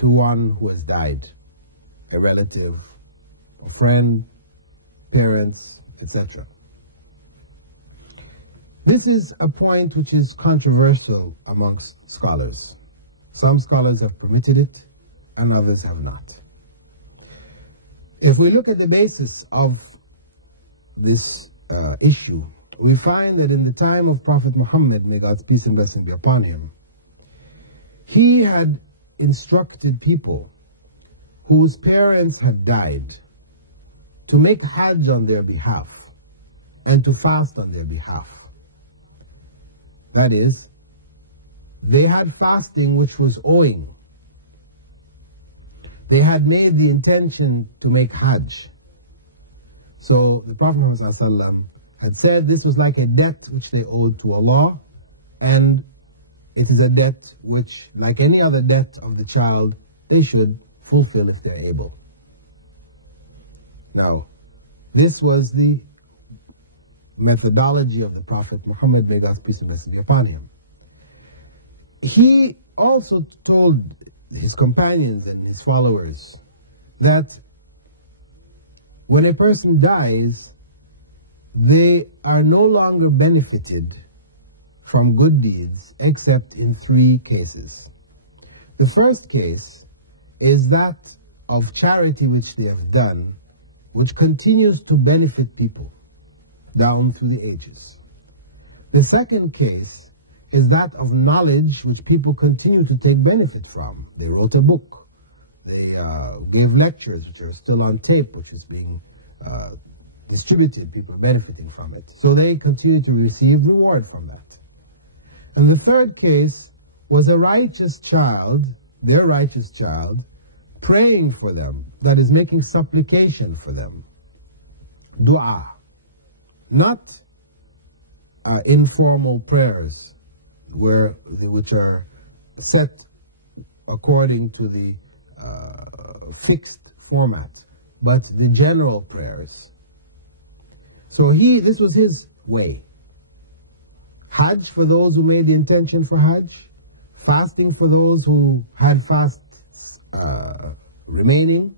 to one who has died, a relative, a friend, parents, etc. This is a point which is controversial amongst scholars. Some scholars have permitted it and others have not. If we look at the basis of this issue, we find that in the time of Prophet Muhammad, may God's peace and blessing be upon him, he had instructed people whose parents had died to make Hajj on their behalf and to fast on their behalf. That is, they had fasting which was owing. They had made the intention to make Hajj. So the Prophet Muhammad ﷺ had said this was like a debt which they owed to Allah, and it is a debt which, like any other debt of the child, they should fulfill if they're able. Now, this was the methodology of the Prophet Muhammad, may God's peace and blessing be upon him. He also told his companions and his followers that when a person dies, they are no longer benefited from good deeds except in 3 cases. The first case is that of charity which they have done, which continues to benefit people down through the ages. The second case is that of knowledge which people continue to take benefit from. They wrote a book. They gave lectures which are still on tape, which is being distributed, people benefiting from it. So they continue to receive reward from that. And the third case was a righteous child, their righteous child, praying for them, that is making supplication for them. Dua. Not informal prayers which are set according to the fixed format, but the general prayers. So this was his way. Hajj for those who made the intention for Hajj, fasting for those who had fasts remaining,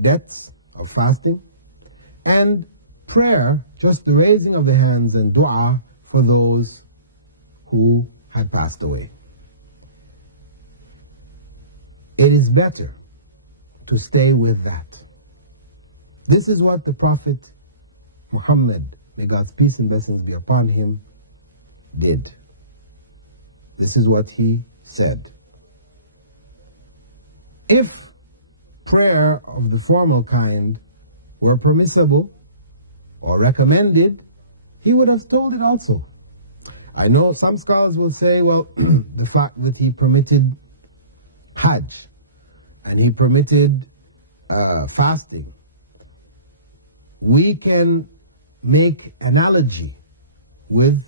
debts of fasting, and prayer, just the raising of the hands and dua for those who had passed away. It is better to stay with that. This is what the Prophet Muhammad, may God's peace and blessings be upon him, did. This is what he said. If prayer of the formal kind were permissible or recommended, he would have told it also. I know some scholars will say, well, the fact that he permitted Hajj and he permitted fasting, we can make analogy with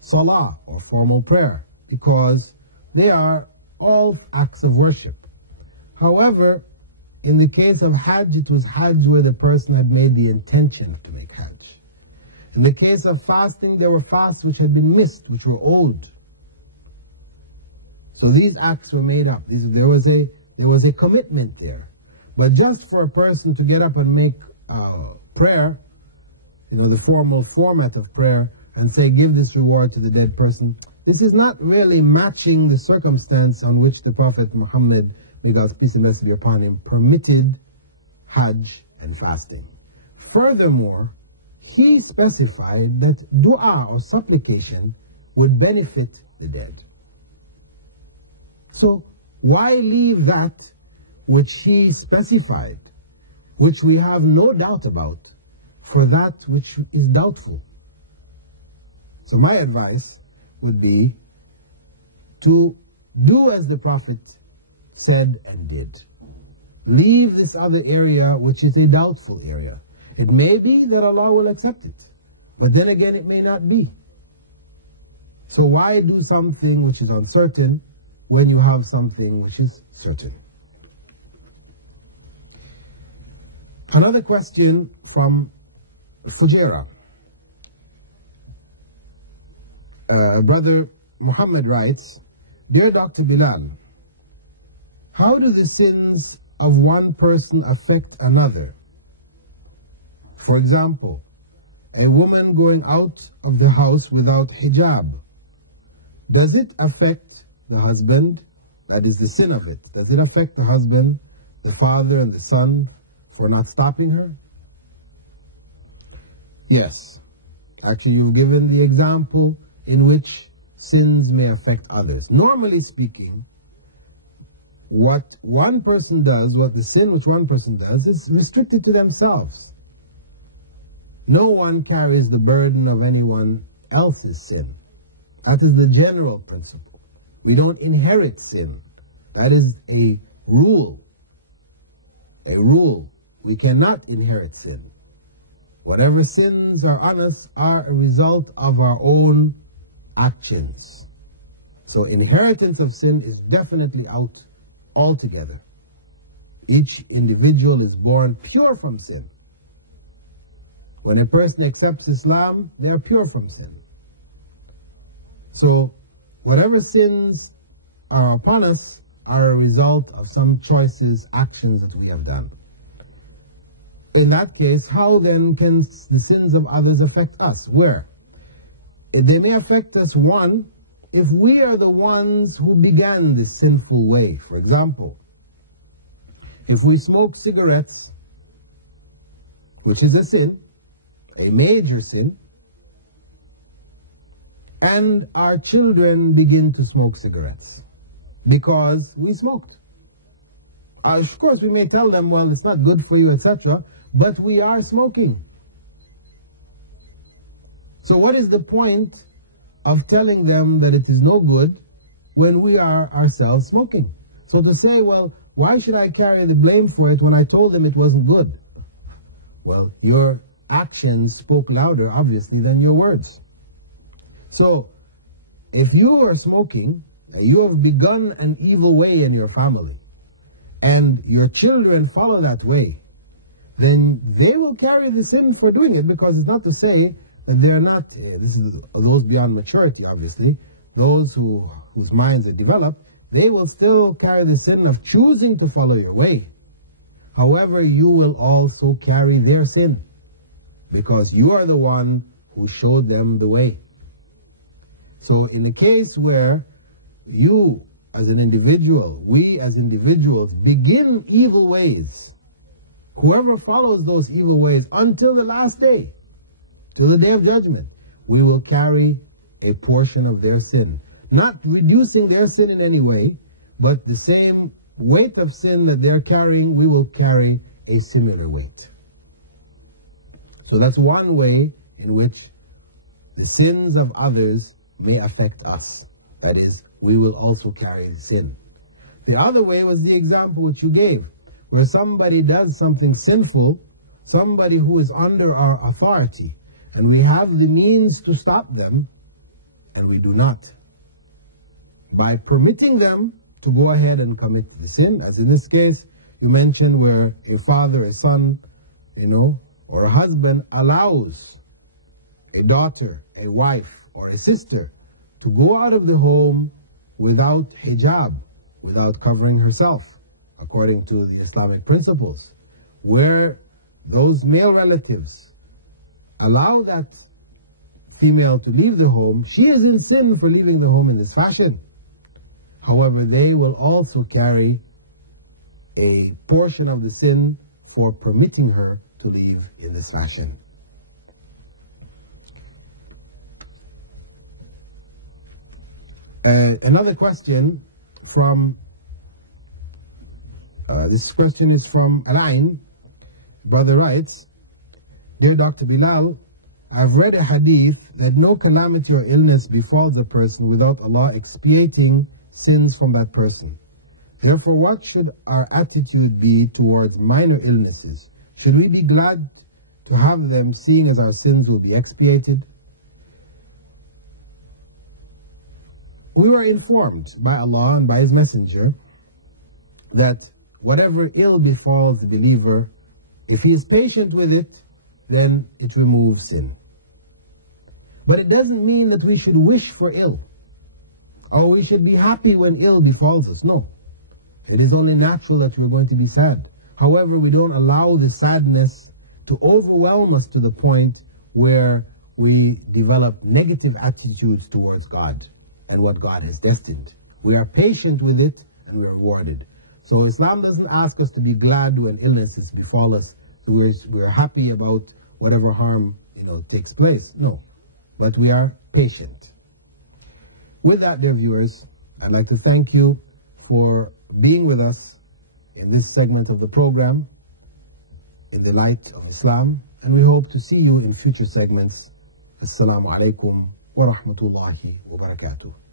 Salah or formal prayer because they are all acts of worship. However, in the case of Hajj, it was Hajj where the person had made the intention to make Hajj. In the case of fasting, there were fasts which had been missed, which were owed. So these acts were made up. There was a commitment there. But just for a person to get up and make prayer, the formal format of prayer, and say, give this reward to the dead person, this is not really matching the circumstance on which the Prophet Muhammad, may God's peace and blessing be upon him, permitted Hajj and fasting. Furthermore, he specified that dua or supplication would benefit the dead. So why leave that which he specified, which we have no doubt about, for that which is doubtful? So my advice would be to do as the Prophet said and did. Leave this other area which is a doubtful area. It may be that Allah will accept it, but then again it may not be. So why do something which is uncertain when you have something which is certain? Another question from Fujairah. Brother Muhammad writes, Dear Dr. Bilal, how do the sins of one person affect another? For example, a woman going out of the house without hijab. Does it affect the husband? That is the sin of it. Does it affect the husband, the father, and the son for not stopping her? Yes. Actually, you've given the example in which sins may affect others. Normally speaking, what one person does, the sin which one person does, is restricted to themselves. No one carries the burden of anyone else's sin. That is the general principle. We don't inherit sin. That is a rule. A rule. We cannot inherit sin. Whatever sins are on us are a result of our own actions. So inheritance of sin is definitely out altogether. Each individual is born pure from sin. When a person accepts Islam, they are pure from sin. So whatever sins are upon us are a result of some choices, actions that we have done. In that case, how then can the sins of others affect us? Where? They may affect us, one, if we are the ones who began this sinful way. For example, if we smoke cigarettes, which is a sin, a major sin, and our children begin to smoke cigarettes because we smoked. Of course, we may tell them, well, it's not good for you, etc., but we are smoking. So what is the point of telling them that it is no good when we are ourselves smoking? So to say, well, why should I carry the blame for it when I told them it wasn't good? Well, your actions spoke louder, obviously, than your words. So, if you are smoking, you have begun an evil way in your family, and your children follow that way, then they will carry the sin for doing it, because it's not to say that they are not, this is those beyond maturity, obviously, those whose minds are developed, they will still carry the sin of choosing to follow your way. However, you will also carry their sin, because you are the one who showed them the way. So in the case where you as an individual, we as individuals begin evil ways, whoever follows those evil ways until the last day, till the day of judgment, we will carry a portion of their sin. Not reducing their sin in any way, but the same weight of sin that they're carrying, we will carry a similar weight. So that's one way in which the sins of others may affect us. That is, we will also carry the sin. The other way was the example which you gave, where somebody does something sinful, somebody who is under our authority, and we have the means to stop them, and we do not. By permitting them to go ahead and commit the sin, as in this case, you mentioned where a father, a son, or a husband allows a daughter, a wife, or a sister to go out of the home without hijab, without covering herself, according to the Islamic principles, where those male relatives allow that female to leave the home, she is in sin for leaving the home in this fashion. However, they will also carry a portion of the sin for permitting her to leave in this fashion. Another question from, this question is from Alain. Brother writes, Dear Dr. Bilal, I've read a hadith that no calamity or illness befalls a person without Allah expiating sins from that person. Therefore, what should our attitude be towards minor illnesses? Should we be glad to have them, seeing as our sins will be expiated? We were informed by Allah and by His Messenger that whatever ill befalls the believer, if he is patient with it, then it removes sin. But it doesn't mean that we should wish for ill, or we should be happy when ill befalls us. No. It is only natural that we're going to be sad. However, we don't allow the sadness to overwhelm us to the point where we develop negative attitudes towards God and what God has destined. We are patient with it and we are rewarded. So Islam doesn't ask us to be glad when illnesses befall us. So we're happy about whatever harm takes place. No, but we are patient. With that, dear viewers, I'd like to thank you for being with us in this segment of the program, In the Light of Islam, and we hope to see you in future segments. Assalamu alaikum wa rahmatullahi wa barakatuh.